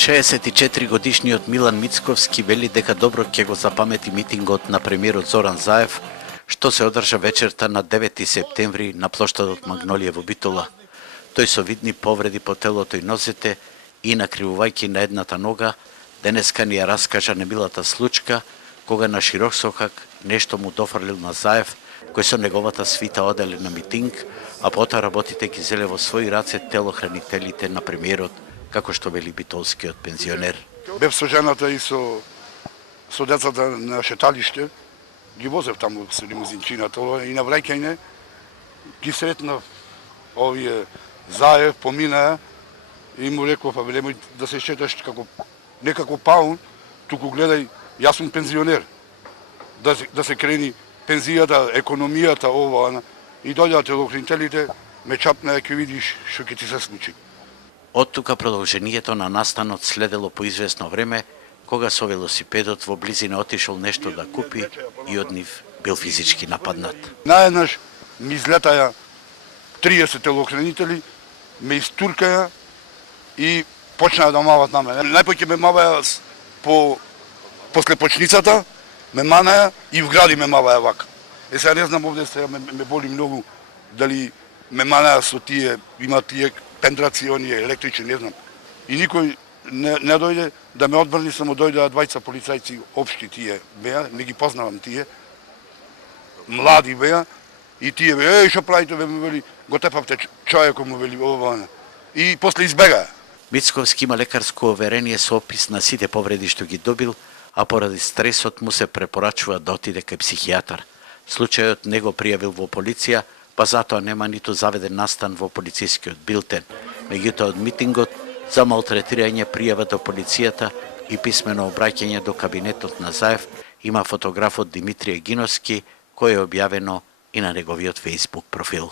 64-годишниот Милан Мицковски вели дека добро ќе го запамети митингот на премиерот Зоран Заев, што се одржа вечерта на 9 септември на плоштадот Магнолија во Битола. Тој со видни повреди по телото и нозете и накривувајќи на едната нога, денеска ни ја раскажа немилата случка, кога на широк сокак нешто му дофрлил на Заев, кој со неговата свита оделе на митинг, а потоа работите ги зеле во своји раце телохранителите на премиерот, како што вели битолскиот пензионер. Бев со жената и со децата на шеталиште, ги возев таму со лимузинчината и на враќање ги сретнав овие Заев, поминаа и му реков, па немој да се шеташ некако паун, туку гледај, јас сум пензионер. Да се крени пензијата, економијата, ова, и дојдат телохранителите, ме чапнаа, ќе видиш што ќе ти се случи. Од тука продолжението на настанот следело по известно време, кога со велосипедот во близина отишол нешто да купи и од нив бил физички нападнат. Наеднаш ми излетаја 30 телохранители, ме истуркаја и почнаа да мават на мене. Најпоќе ме маваја после почницата, ме манаја и вгради ме маваја вака. Сега не знам, овде сега ме боли многу дали ме манаја со тие, има тие пендраци, оние електрични, не знам. И никој не дојде да ме одбрани, само дојдеа двајца полицајци, општи тие беа, не ги познавам тие, млади беа, и тие беа, што правите, ме вели, го тепавте човекот, му вели, ова, и после избегаа. Мицковски има лекарско оверение со опис на сите повреди што ги добил, а поради стресот му се препорачува да отиде кај психијатар. Случајот не го пријавил во полиција, па затоа нема ниту заведен настан во полицискиот билтен. Меѓутоа од митингот за малтретирање пријава до полицијата и писмено обраќање до кабинетот на Заев има фотографот Димитрije Гиновски, кој е објавено и на неговиот Facebook профил.